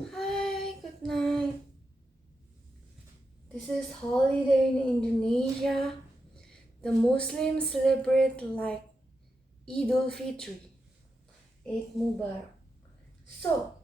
Hi, good night. This is holiday in Indonesia. The Muslims celebrate like Eid al-Fitr, Eid Mubarak. So,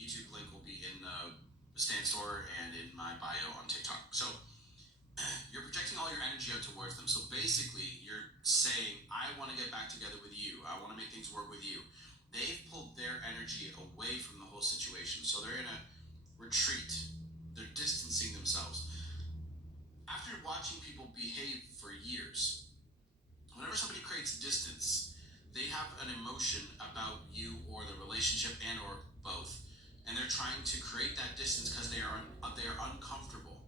YouTube link will be in the stand store and in my bio on TikTok. So you're projecting all your energy out towards them. So basically, you're saying, I want to get back together with you. I want to make things work with you. They've pulled their energy away from the whole situation. So they're in a retreat. They're distancing themselves. After watching people behave for years, whenever somebody creates distance, they have an emotion about you or the relationship and or both, and they're trying to create that distance because they are uncomfortable.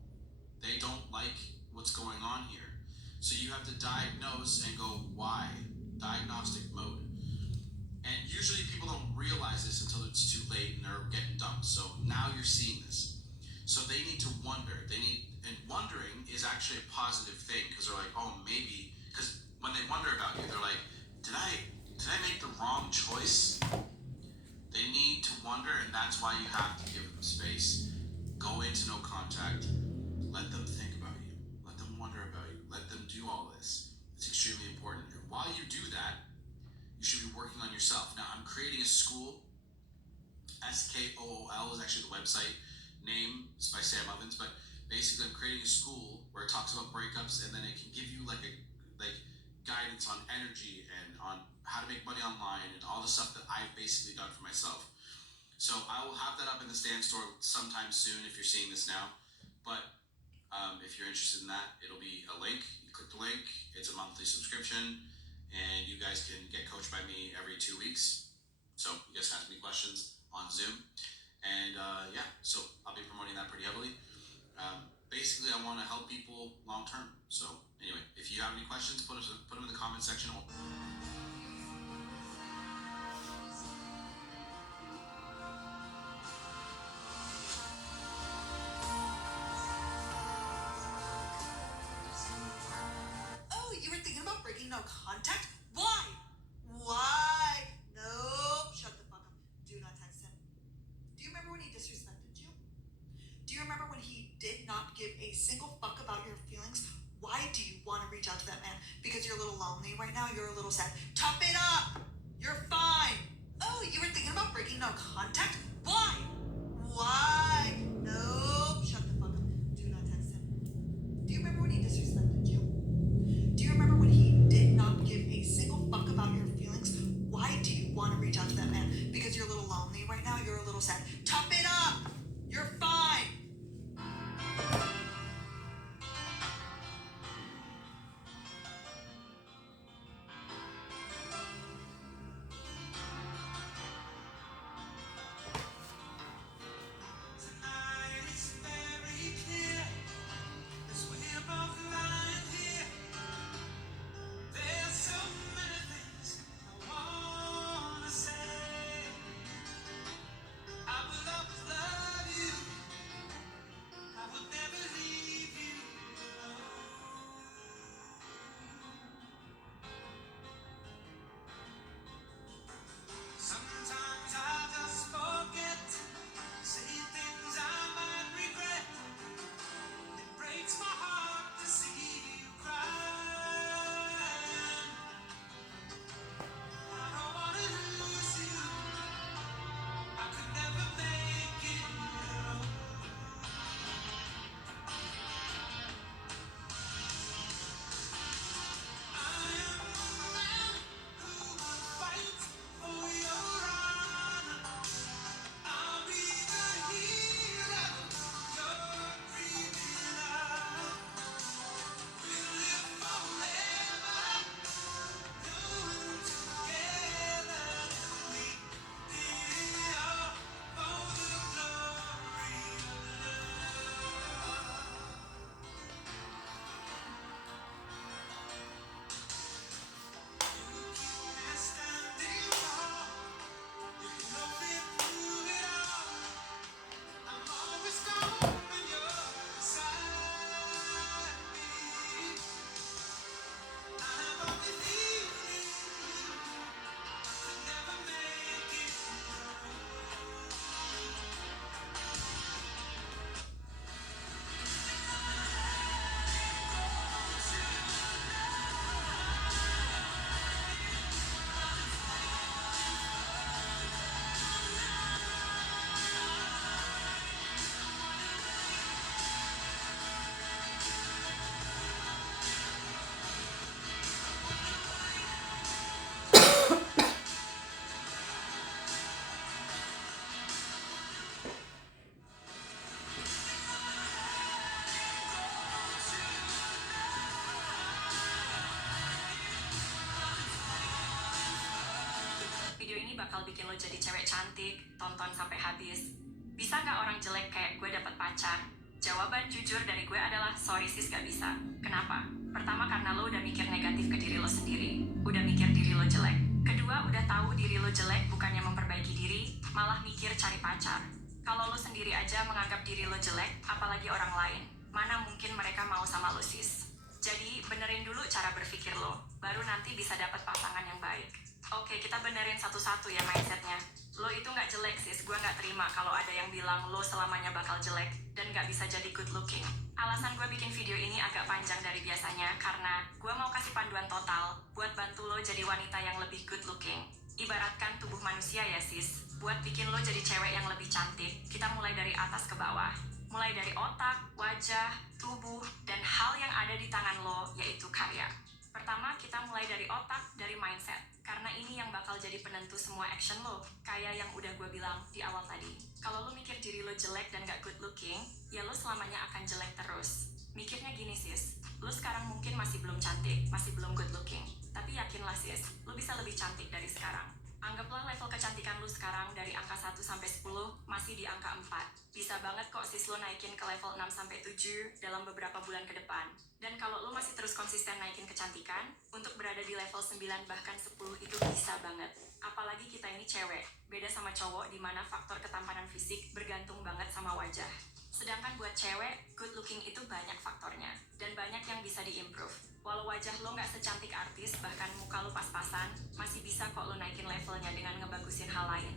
They don't like what's going on here. So you have to diagnose and go, why? Diagnostic mode. And usually people don't realize this until it's too late and they're getting dumped. So now you're seeing this. So they need to wonder. And wondering is actually a positive thing because they're like, oh, maybe, because when they wonder about you, they're like, did I make the wrong choice? They need to wonder, and that's why you have to give them space. Go into no contact. Let them think about you. Let them wonder about you. Let them do all this. It's extremely important. And while you do that, you should be working on yourself. Now, I'm creating a school. SKOOL is actually the website name. It's by Sam Ovens, but basically, I'm creating a school where it talks about breakups, and then it can give you like guidance on energy and on how to make money online and all the stuff that I've basically done for myself. So I will have that up in the stand store sometime soon if you're seeing this now. But if you're interested in that, it'll be a link. You click the link. It's a monthly subscription, and you guys can get coached by me every 2 weeks. So you guys can ask me questions on Zoom, and yeah, so I'll be promoting that pretty heavily. Basically, I want to help people long term. So anyway, if you have any questions, put them in the comment section. Oh, you were thinking about breaking no contact? Why? Why? Nope. Shut the fuck up. Do not text him. Do you remember when he disrespected you? Do you remember when he did not give a single fuck about your feelings? Why do you want to reach out to that man? Because you're a little lonely right now? You're a little sad. Top it up! You're fine. Oh, you were thinking about breaking no contact? Why? Why? Nope. Shut the fuck up. Do not text him. Do you remember when he disrespected you? Do you remember when he did not give a single fuck about your feelings? Why do you want to reach out to that man? Because you're a little lonely right now? You're a little sad. Top it up! You're fine! Tonight it's very clear as we're both lying here. There's so many things I wanna say. I video ini bakal bikin lo jadi cewek cantik, tonton sampai habis. Bisa nggak orang jelek kayak gue dapat pacar? Jawaban jujur dari gue adalah sorry sis, gak bisa. Kenapa? Pertama, karena lo udah mikir negatif ke diri lo sendiri. Udah mikir diri lo jelek. Kedua, udah tahu diri lo jelek bukannya memperbaiki diri, malah mikir cari pacar. Kalau lo sendiri aja menganggap diri lo jelek, apalagi orang lain. Mana mungkin mereka mau sama lo sis? Jadi benerin dulu cara berpikir lo, baru nanti bisa dapat pasangan yang baik. Oke, kita benerin satu-satu ya mindsetnya. Lo itu nggak jelek sis, gue nggak terima kalau ada yang bilang lo selamanya bakal jelek dan nggak bisa jadi good looking. Alasan gue bikin video ini agak panjang dari biasanya karena gue mau kasih panduan total buat bantu lo jadi wanita yang lebih good looking. Ibaratkan tubuh manusia ya sis, buat bikin lo jadi cewek yang lebih cantik, kita mulai dari atas ke bawah. Mulai dari otak, wajah, tubuh, dan hal yang ada di tangan lo, yaitu karya. Pertama, kita mulai dari otak, dari mindset. Karena ini yang bakal jadi penentu semua action lo. Kayak yang udah gue bilang di awal tadi. Kalau lo mikir diri lo jelek dan gak good looking, ya lo selamanya akan jelek terus. Mikirnya gini sis, lo sekarang mungkin masih belum cantik, masih belum good looking. Tapi yakinlah sis, lo bisa lebih cantik dari sekarang. Anggaplah level kecantikan lu sekarang dari angka 1 sampai 10 masih di angka 4. Bisa banget kok sis lo naikin ke level 6 sampai 7 dalam beberapa bulan ke depan. Dan kalau lo masih terus konsisten naikin kecantikan, untuk berada di level 9 bahkan 10 itu bisa banget. Apalagi kita ini cewek, beda sama cowok di mana faktor ketampanan fisik bergantung banget sama wajah. Sedangkan buat cewek, good looking itu banyak faktornya, dan banyak yang bisa diimprove. Walau wajah lo nggak secantik artis, bahkan muka lo pas-pasan, masih bisa kok lo naikin levelnya dengan ngebagusin hal lain.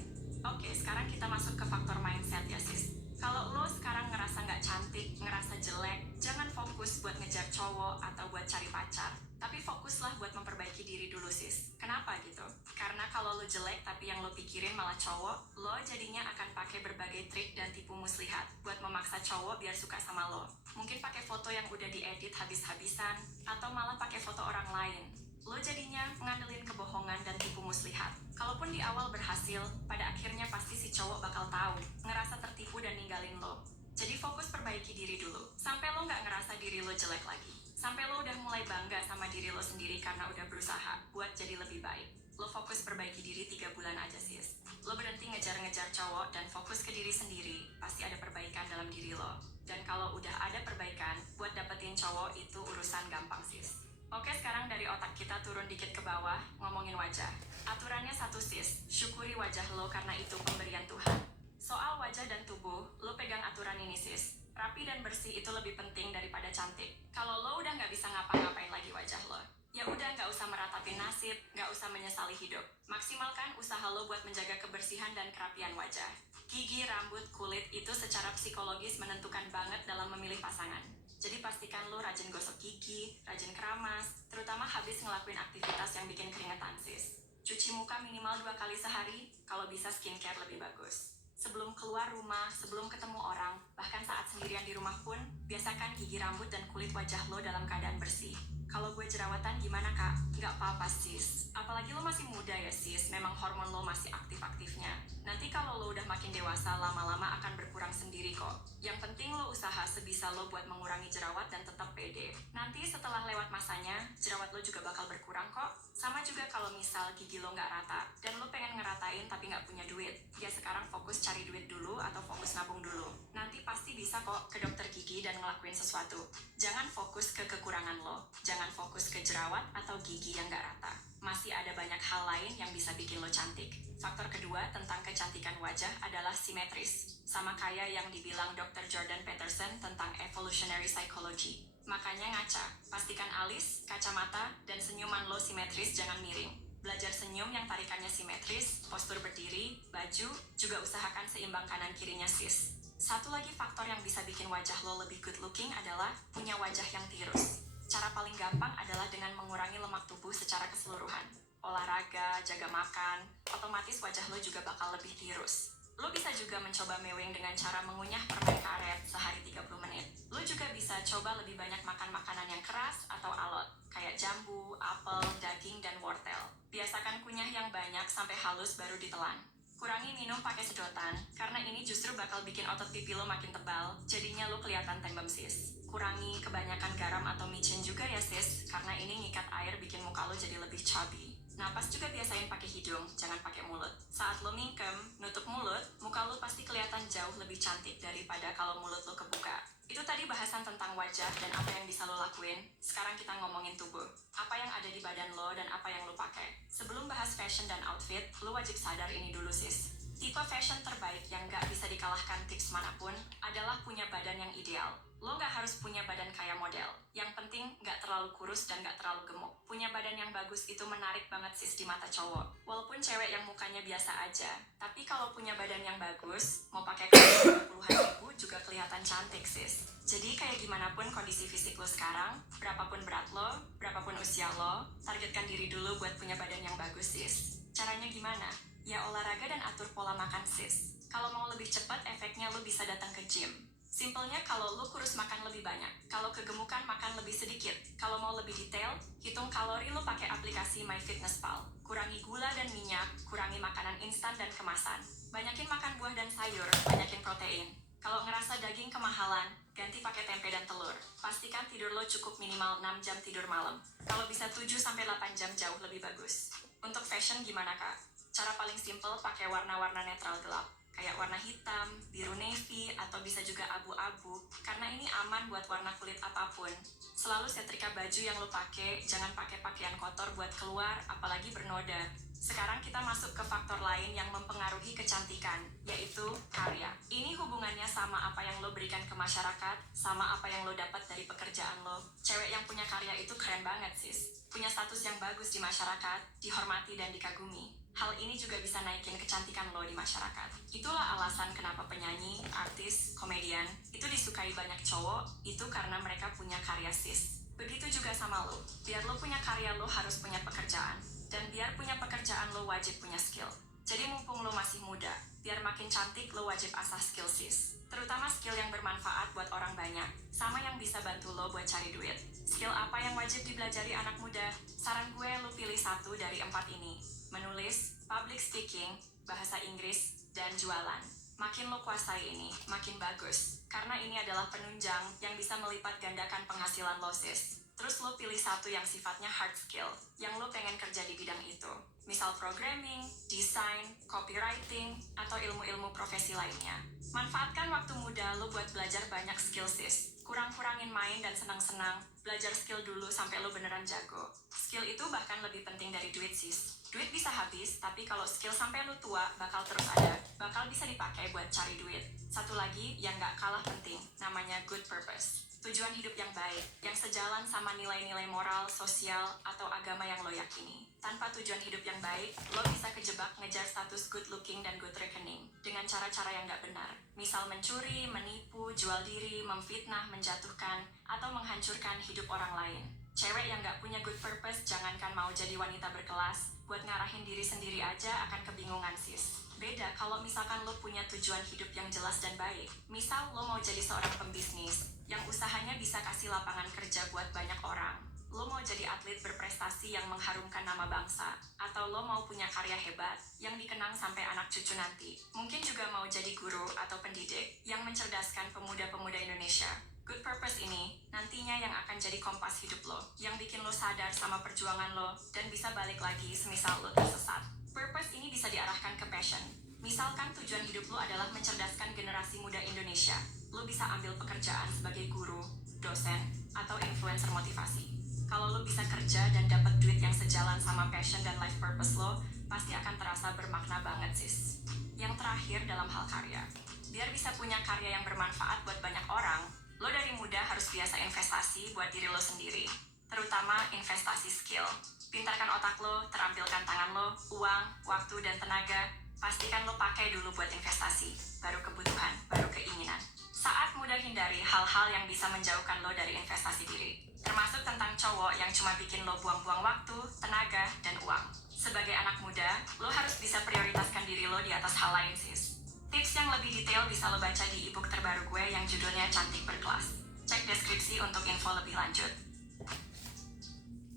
Oke, sekarang kita masuk ke faktor mindset ya sis. Kalau lo sekarang ngerasa nggak cantik, ngerasa jelek, jangan fokus buat ngejar cowok atau buat cari pacar. Tapi fokuslah buat memperbaiki diri dulu sis. Kenapa gitu? Karena kalau lo jelek tapi yang lo pikirin malah cowok, lo jadinya akan pakai berbagai trik dan tipu muslihat buat memaksa cowok biar suka sama lo. Mungkin pakai foto yang udah diedit habis-habisan, atau malah pakai foto orang lain. Lo jadinya ngandelin kebohongan dan tipu muslihat. Kalaupun di awal berhasil, pada akhirnya pasti si cowok bakal tahu, ngerasa tertipu dan ninggalin lo. Jadi fokus perbaiki diri dulu, sampai lo nggak ngerasa diri lo jelek lagi. Sampai lo udah mulai bangga sama diri lo sendiri karena udah berusaha buat jadi lebih baik. Lo fokus perbaiki diri 3 bulan aja sis. Lo berhenti ngejar-ngejar cowok dan fokus ke diri sendiri, pasti ada perbaikan dalam diri lo. Dan kalau udah ada perbaikan, buat dapetin cowok itu urusan gampang sis. Oke, sekarang dari otak kita turun dikit ke bawah, ngomongin wajah. Aturannya satu sis, syukuri wajah lo karena itu pemberian Tuhan. Soal wajah dan tubuh, lo pegang aturan ini sis. Rapi dan bersih itu lebih penting daripada cantik. Kalau lo udah nggak bisa ngapa-ngapain lagi wajah lo, ya udah nggak usah meratapi nasib, nggak usah menyesali hidup. Maksimalkan usaha lo buat menjaga kebersihan dan kerapian wajah. Gigi, rambut, kulit itu secara psikologis menentukan banget dalam memilih pasangan. Jadi pastikan lo rajin gosok gigi, rajin keramas, terutama habis ngelakuin aktivitas yang bikin keringetan sis. Cuci muka minimal 2 kali sehari, kalau bisa skincare lebih bagus. Sebelum keluar rumah, sebelum ketemu orang, bahkan saat sendirian di rumah pun, biasakan gigi, rambut, dan kulit wajah lo dalam keadaan bersih. Kalau gue jerawatan gimana kak? Nggak apa-apa sis. Apalagi lo masih muda ya sis, memang hormon lo masih aktif-aktifnya. Nanti kalau lo udah makin dewasa, lama-lama akan berkurang sendiri kok. Yang penting lo usaha sebisa lo buat mengurangi jerawat dan tetap pede. Nanti setelah lewat masanya, jerawat lo juga bakal berkurang kok. Sama juga kalau misal gigi lo nggak rata, dan lo pengen ngeratain tapi nggak punya duit. Ya sekarang fokus cari duit dulu atau fokus nabung dulu. Nanti pasti bisa kok ke dokter gigi dan ngelakuin sesuatu. Jangan fokus ke kekurangan lo. Jangan fokus ke jerawat atau gigi yang nggak rata. Masih ada banyak hal lain yang bisa bikin lo cantik. Faktor kedua tentang kecantikan wajah adalah simetris. Sama kayak yang dibilang Dr. Jordan Peterson tentang evolutionary psychology. Makanya ngaca, pastikan alis, kacamata, dan senyuman lo simetris, jangan miring. Belajar senyum yang tarikannya simetris, postur berdiri, baju, juga usahakan seimbang kanan kirinya sis. Satu lagi faktor yang bisa bikin wajah lo lebih good looking adalah punya wajah yang tirus. Cara paling gampang adalah dengan mengurangi lemak tubuh secara keseluruhan. Olahraga, jaga makan, otomatis wajah lo juga bakal lebih tirus. Lo bisa juga mencoba meweng dengan cara mengunyah permen karet sehari 30 menit. Lo juga bisa coba lebih banyak makan makanan yang keras atau alot, kayak jambu, apel, daging, dan wortel. Biasakan kunyah yang banyak sampai halus baru ditelan. Kurangi minum pakai sedotan, karena ini justru bakal bikin otot pipi lo makin tebal, jadinya lo kelihatan tembem sis. Kurangi kebanyakan garam atau micin juga ya sis, karena ini ngikat air bikin muka lo jadi lebih chubby. Napas juga biasain pakai hidung, jangan pakai mulut. Saat lo mingkem, nutup mulut, muka lo pasti kelihatan jauh lebih cantik daripada kalau mulut lo kebuka. Itu tadi bahasan tentang wajah dan apa yang bisa lo lakuin. Sekarang kita ngomongin tubuh. Apa yang ada di badan lo dan apa yang lo pakai. Sebelum bahas fashion dan outfit, lo wajib sadar ini dulu sis. Tipe fashion terbaik yang gak bisa dikalahkan tips manapun adalah punya badan yang ideal. Lo gak harus punya badan kayak model. Yang penting gak terlalu kurus dan gak terlalu gemuk. Punya badan yang bagus itu menarik banget sis di mata cowok. Walaupun cewek yang mukanya biasa aja. Tapi kalau punya badan yang bagus, mau pakai kaos puluhan ribu juga kelihatan cantik sis. Jadi kayak gimana pun kondisi fisik lo sekarang, berapapun berat lo, berapapun usia lo, targetkan diri dulu buat punya badan yang bagus sis. Caranya gimana? Ya olahraga dan atur pola makan sis. Kalau mau lebih cepat efeknya lo bisa datang ke gym. Simpelnya kalau lo kurus makan lebih banyak, kalau kegemukan makan lebih sedikit. Kalau mau lebih detail, hitung kalori lo pakai aplikasi MyFitnessPal. Kurangi gula dan minyak, kurangi makanan instan dan kemasan. Banyakin makan buah dan sayur, banyakin protein. Kalau ngerasa daging kemahalan, ganti pakai tempe dan telur. Pastikan tidur lo cukup minimal 6 jam tidur malam. Kalau bisa 7-8 jam jauh lebih bagus. Untuk fashion gimana kak? Cara paling simple pakai warna-warna netral gelap. Kayak warna hitam, biru navy, atau bisa juga abu-abu. Karena ini aman buat warna kulit apapun. Selalu setrika baju yang lo pakai, jangan pakai pakaian kotor buat keluar, apalagi bernoda. Sekarang kita masuk ke faktor lain yang mempengaruhi kecantikan, yaitu karya. Ini hubungannya sama apa yang lo berikan ke masyarakat, sama apa yang lo dapat dari pekerjaan lo. Cewek yang punya karya itu keren banget sis. Punya status yang bagus di masyarakat, dihormati dan dikagumi. Hal ini juga bisa naikin kecantikan lo di masyarakat. Itulah alasan kenapa penyanyi, artis, komedian itu disukai banyak cowok, itu karena mereka punya karya sis. Begitu juga sama lo. Biar lo punya karya lo harus punya pekerjaan. Dan biar punya pekerjaan lo wajib punya skill. Jadi mumpung lo masih muda, biar makin cantik lo wajib asah skill sis. Terutama skill yang bermanfaat buat orang banyak, sama yang bisa bantu lo buat cari duit. Skill apa yang wajib dipelajari anak muda? Saran gue lo pilih 1 dari 4 ini. Menulis, public speaking, bahasa Inggris, dan jualan. Makin lo kuasai ini, makin bagus. Karena ini adalah penunjang yang bisa melipat gandakan penghasilan lo sis. Terus lo pilih 1 yang sifatnya hard skill, yang lo pengen kerja di bidang itu. Misal programming, desain, copywriting, atau ilmu-ilmu profesi lainnya. Manfaatkan waktu muda lo buat belajar banyak skill sis. Kurang-kurangin main dan senang-senang, belajar skill dulu sampai lo beneran jago. Skill itu bahkan lebih penting dari duit sis. Duit bisa habis, tapi kalau skill sampai lo tua, bakal terus ada. Bakal bisa dipakai buat cari duit. 1 lagi yang gak kalah penting, namanya good purpose. Tujuan hidup yang baik, yang sejalan sama nilai-nilai moral, sosial, atau agama yang lo yakini. Tanpa tujuan hidup yang baik, lo bisa kejebak ngejar status good looking dan good reckoning dengan cara-cara yang gak benar. Misal mencuri, menipu, jual diri, memfitnah, menjatuhkan, atau menghancurkan hidup orang lain. Cewek yang gak punya good purpose jangankan mau jadi wanita berkelas, buat ngarahin diri sendiri aja akan kebingungan sis. Beda kalau misalkan lo punya tujuan hidup yang jelas dan baik. Misal lo mau jadi seorang pembisnis, yang usahanya bisa kasih lapangan kerja buat banyak orang. Lo mau jadi atlet berprestasi yang mengharumkan nama bangsa. Atau lo mau punya karya hebat, yang dikenang sampai anak cucu nanti. Mungkin juga mau jadi guru atau pendidik, yang mencerdaskan pemuda-pemuda Indonesia. Good purpose ini, nantinya yang akan jadi kompas hidup lo, yang bikin lo sadar sama perjuangan lo, dan bisa balik lagi semisal lo tersesat. Purpose ini bisa diarahkan ke passion. Misalkan tujuan hidup lo adalah mencerdaskan generasi muda Indonesia, lo bisa ambil pekerjaan sebagai guru, dosen, atau influencer motivasi. Kalau lo bisa kerja dan dapat duit yang sejalan sama passion dan life purpose lo, pasti akan terasa bermakna banget sis. Yang terakhir dalam hal karya. Biar bisa punya karya yang bermanfaat buat banyak orang, lo dari muda harus biasa investasi buat diri lo sendiri. Terutama investasi skill. Pintarkan otak lo, terampilkan tangan lo, uang, waktu, dan tenaga. Pastikan lo pakai dulu buat investasi, baru kebutuhan, baru keinginan. Saat muda hindari hal-hal yang bisa menjauhkan lo dari investasi diri. Termasuk tentang cowok yang cuma bikin lo buang-buang waktu, tenaga, dan uang. Sebagai anak muda, lo harus bisa prioritaskan diri lo di atas hal lain sis. Tips yang lebih detail bisa lo baca di ebook terbaru gue yang judulnya Cantik Berkelas. Cek deskripsi untuk info lebih lanjut.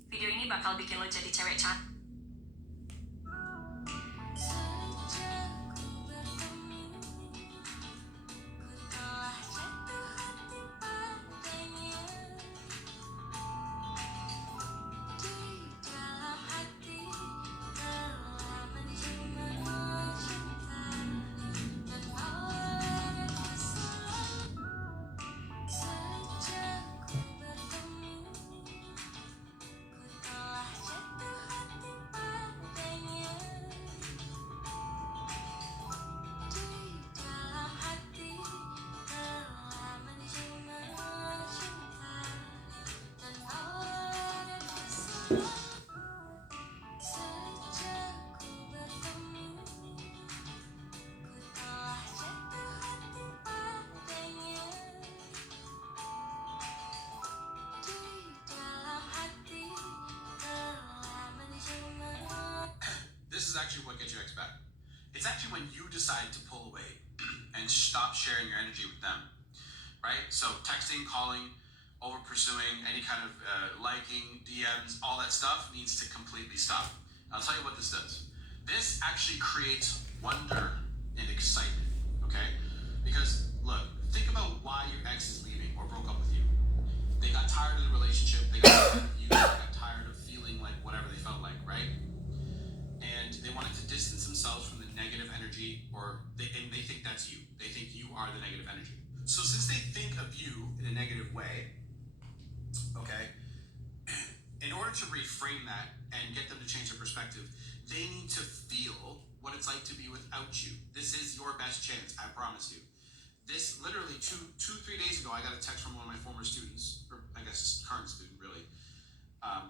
Video ini bakal bikin lo jadi cewek cantik. actually what gets your ex back. It's actually when you decide to pull away and stop sharing your energy with them, right? So texting, calling, over pursuing, any kind of liking, DMs, all that stuff needs to completely stop. I'll tell you what this does. This actually creates wonder and excitement, okay? Because look, think about why your ex is leaving or broke up with you. They got tired of the relationship, they got tired of you, they got tired of feeling like whatever they felt like, right? And they wanted to distance themselves from the negative energy, and they think that's you. They think you are the negative energy. So since they think of you in a negative way, okay, in order to reframe that and get them to change their perspective, they need to feel what it's like to be without you. This is your best chance, I promise you. This literally 3 days ago, I got a text from one of my former students, or I guess current student really,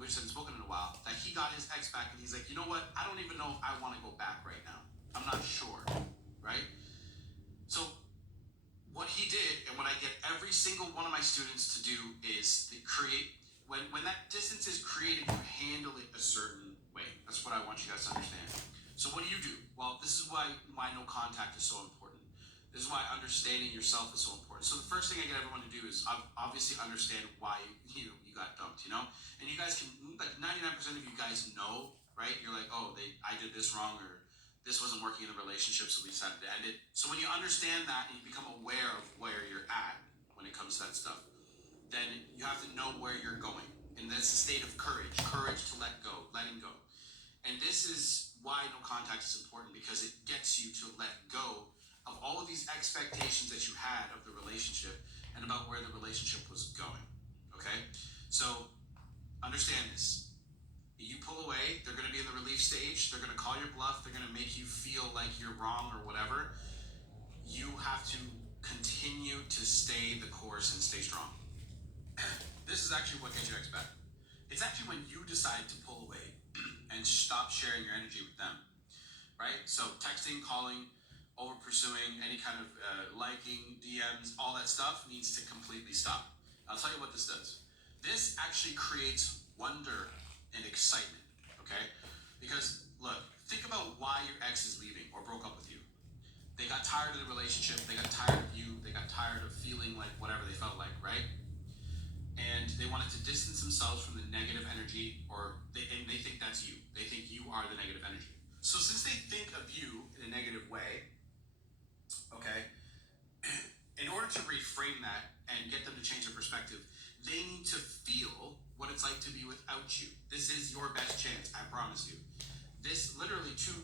we just hadn't spoken in a while, that he got his ex back, and he's like, you know what, I don't even know if I want to go back right now. I'm not sure, right? So what he did, and what I get every single one of my students to do, is they create, when that distance is created, you handle it a certain way. That's what I want you guys to understand. So what do? Well, this is why no contact is so important. This is why understanding yourself is so important. So the first thing I get everyone to do is obviously understand why you got dumped, And you guys can, like 99% of you guys know, right? You're like, oh, I did this wrong, or this wasn't working in the relationship, so we decided to end it. So when you understand that and you become aware of where you're at when it comes to that stuff, then you have to know where you're going. And that's a state of courage to let go, letting go. And this is why no contact is important, because it gets you to let go of all of these expectations that you had of the relationship and about where the relationship was going, okay? So understand this. You pull away, they're going to be in the relief stage, they're going to call your bluff, they're going to make you feel like you're wrong or whatever. You have to continue to stay the course and stay strong. This is actually what gets your ex back. It's actually when you decide to pull away and stop sharing your energy with them, right? So texting, calling, over pursuing, any kind of liking, DMs, all that stuff needs to completely stop. I'll tell you what this does. This actually creates wonder and excitement, okay? Because look, think about why your ex is leaving or broke up with you. They got tired of the relationship, they got tired of you, they got tired of feeling like whatever they felt like, right? And they wanted to distance themselves from the negative energy, and they think that's you. They think you are the negative energy. So since they think of you in a negative way, okay, in order to reframe that and get them to change their perspective, they need to feel what it's like to be without you. This is your best chance, I promise you. This literally 3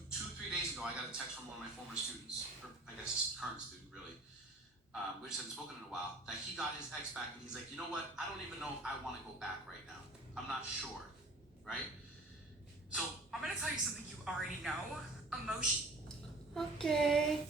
days ago, I got a text from one of my former students, or I guess current student really, we just hadn't spoken in a while, that he got his ex back, and he's like, you know what, I don't even know if I want to go back right now. I'm not sure, right? So I'm gonna tell you something you already know. Emotion. Okay,